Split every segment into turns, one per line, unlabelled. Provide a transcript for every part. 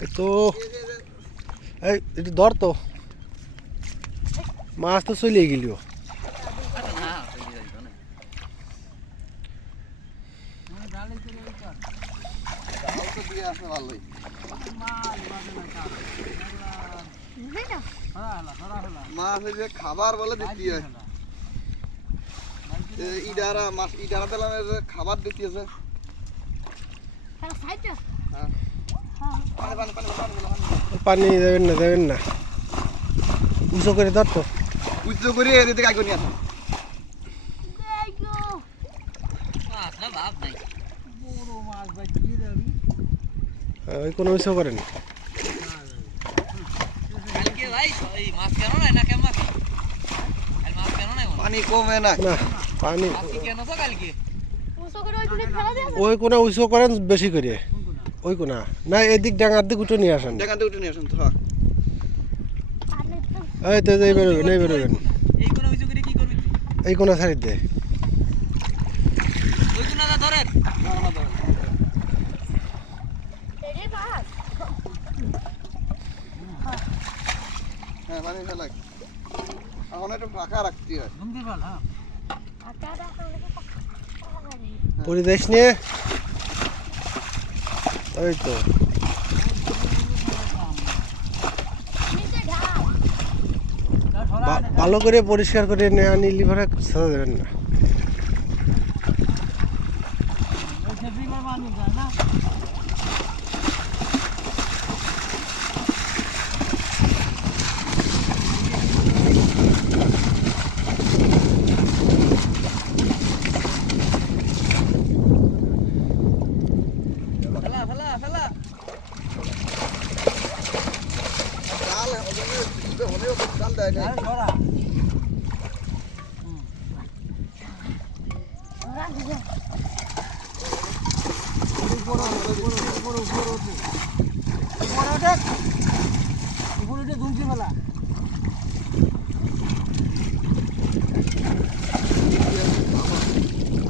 এ তো এই একটু ধর তো মাছ তো চলে গেলিও
মাছ এই যে খাবার বলে দিতে হয় ইডারা মাছ ইডারা দিলাম খাবার দিতে আছে। হ্যাঁ। পানি পানি
দেবেন না দেবেন না। উঁচু করে ধর তো।
উচ্চ করে এদিকে আগে নিয়ে আসেন
হ্যাঁ, ওই কোনো উঁচু করেন।
পানি কমে না।
না পানি ওই কোনা উঁচু করেন বেশি করে। ওই কোনা না এদিক ডাঙার দিক উঠে নিয়ে আসেন।
দেখান তো উঠে নিয়ে আসেন তো হ্যাঁ।
এই তো এই বেরোবেন এই বেরোবেন। এই কোনা সাইড দে।
হ্যাঁ ফেলা এখন একটু ফাঁকা রাখতে হয়।
পরি দেশ নিয়ে? ওই তো। ভালো করে পরিষ্কার করে নেওয়া নিলি ভরা সাজা দেবেন না?
দেয় না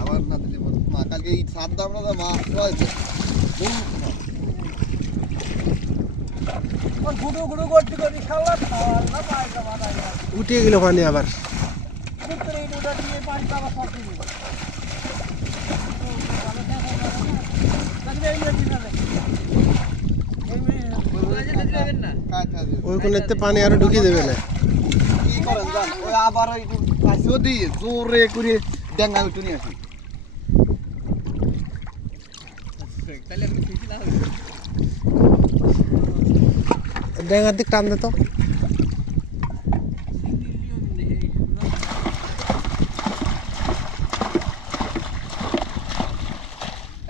আবার না দিলে মা কালকে এই সাত দাম না মা রয়েছে
উঠিয়ে গেল পানি আবার। ওই কোনাতে পানি আরও ঢুকিয়ে দেবে না।
কি করেন জান? ওই আবার ওই যদি জোরে করে ডেঙ্গা উঠে নিয়ে আসি।
ডেঙ্গার দিক টান দে তো।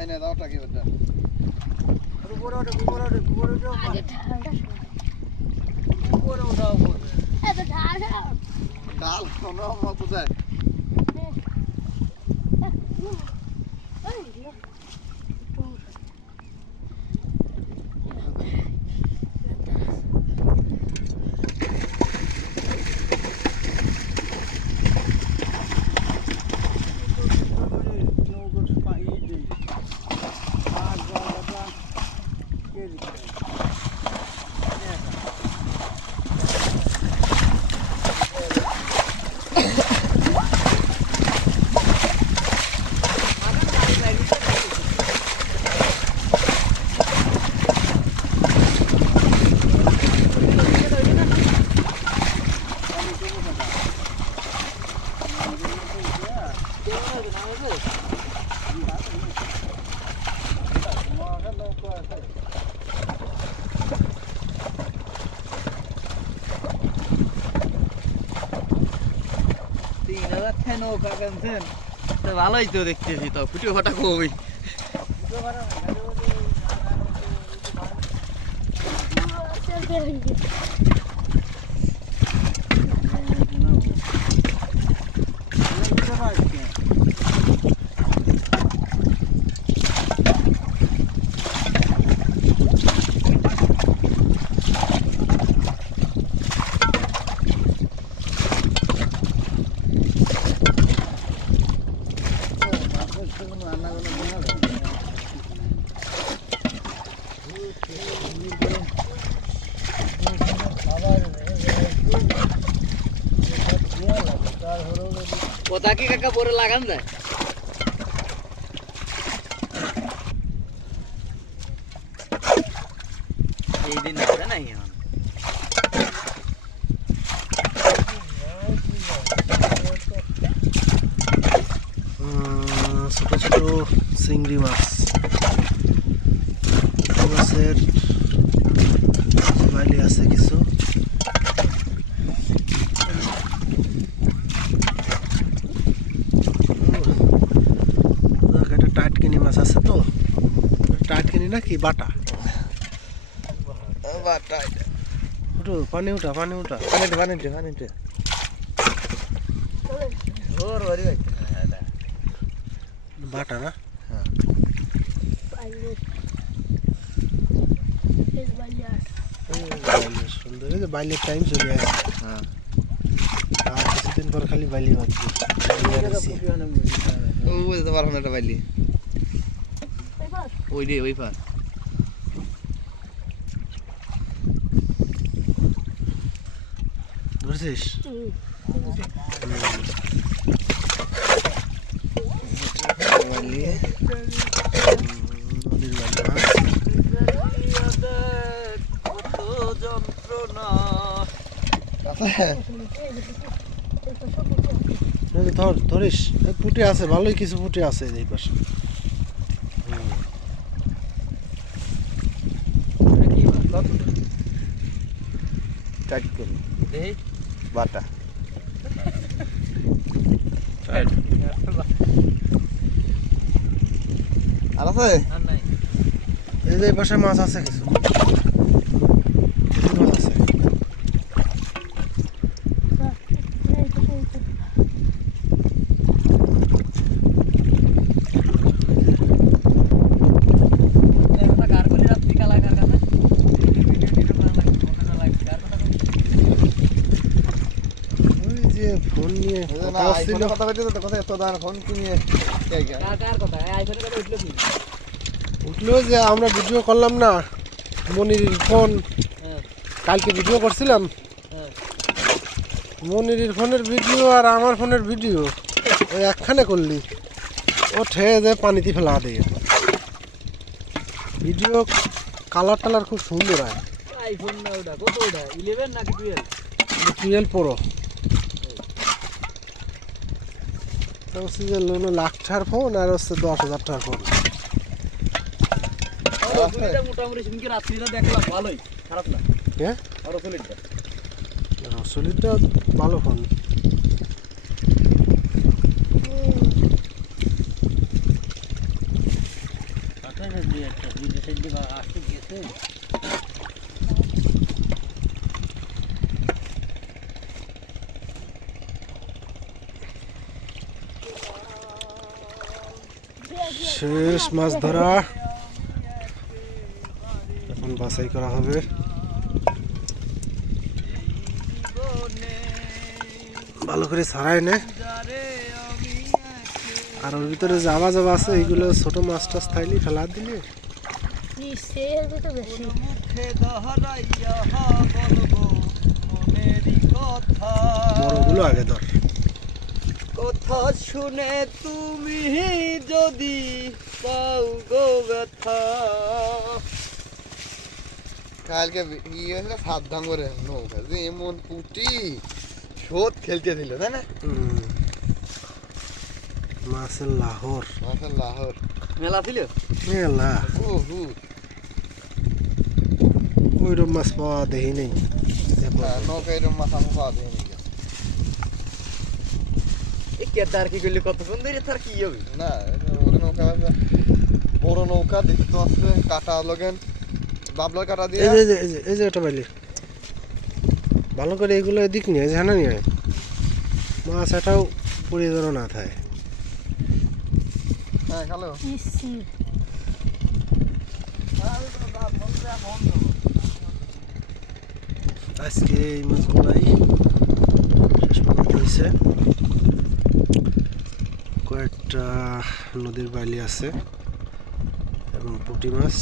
এই না দাও টাকি বেটা ডাল কোনো মতো যায়
ভালোই তো দেখতেছি তো ফুটে ফাটা কমই ফুটে पोताकी का का बोरे लागन दे? ये दिन ना नहीं है। এখন
উম, ছোট ছোট চিংড়ি মাছ পুঁটি মাছের বাইলি আছে কিছু দেখ, একটা টাটকিনি মাছ আছে তো টাটকিনি নাকি বাটা
বাটা
উঠো পানি উঠা পানি উঠা
পানিতে পানিতে পানিতে
জোর বাড়ি হইছে
বাটা না? বাইলে সুন্দর এই যে বাইলের টাইম চলে আসে
হ্যাঁ।
আর কিছুদিন পর খালি বাইলি বাঁধবে
ও বুঝতে পারব না এটা পাইলি
ওই রে ওই পার।
ধরছিস
পাইলি
নদীর বাইলি মাছ
কত যন্ত্রণা
আছে
এই যে ধর ধরিস। এই পুঁটি আছে ভালোই কিছু পুঁটি আছে এই পাশে।
কি
টাইট করি বাটা। আর আছে?
নাই।
এই যে এই পাশে মাছ আছে কিছু। কিছু মাছ আছে। ফোন নিয়ে কথা
কথা তো কথা এত দাম ফোন কিনে।
উঠল
যে আমরা ভিডিও করলাম না মনির ফোন। কালকে ভিডিও করছিলাম। মনির ফোনের ভিডিও আর আমার ফোনের ভিডিও ওই একখানে করলি। ও ঠেয়ে যায় পানিতে ফেলা দিয়ে ভিডিও কালার টালার খুব সুন্দর হয়।
আইফোন না ওটা কত ওটা? ইলেভেন নাকি টুয়েলভ
টুয়েলভ প্রো হচ্ছে যে লোনো লাখ টাকার ফোন আর হচ্ছে দশ হাজার টাকার ফোন
মোটামুটি সেদিনকে রাত্রিটা দেখলাম ভালোই খারাপ না?
হ্যাঁ?
আর চলিটা
রসলিটা ভালো ফোন শেষ মাছ ধরা। এখন বাছাই করা হবে। ভালো করে ছাড়াই নে। আর ওর ভিতরে জাবা জাবা আছে, এইগুলো ছোট মাছ টাছ থাইলি ফেলা দিলে। বড়গুলো আগে ধর।
কথা শুনে তুমি যদি পাও গো ব্যথা।
কালকে ইয়ে হয়েছিল সাবধান করে নৌকা যে এমন পুটি শোধ খেলতে দিল তাই না।
মাছের লাহোর।
মাসাল লাহোর।
মেলা ছিল?
মেলা।
ও হু
ওইরকম মাছ পাওয়া দেখি নেই।
নৌকা এরকম মাছ আমি পাওয়া যায়
এই কেদার কি করলে কতক্ষণ ধরে তার কি হবে?
না এটা নৌকা আছে। বড় নৌকা দেখতে আসছে কাটা লগেন। বাবলার কাটা দিয়ে।
এই যে এই যে এই যে এটা পাইলি। ভালো করে এগুলো এদিক নিয়ে জানা নিয়ে মাছ এটাও পুড়ে যেন না থাকে।
হ্যাঁ
আজকে এই মাছগুলাই শেষ পর্যন্ত হয়েছে। কয়েকটা নদীর বালি আছে এবং পুঁটি মাছ।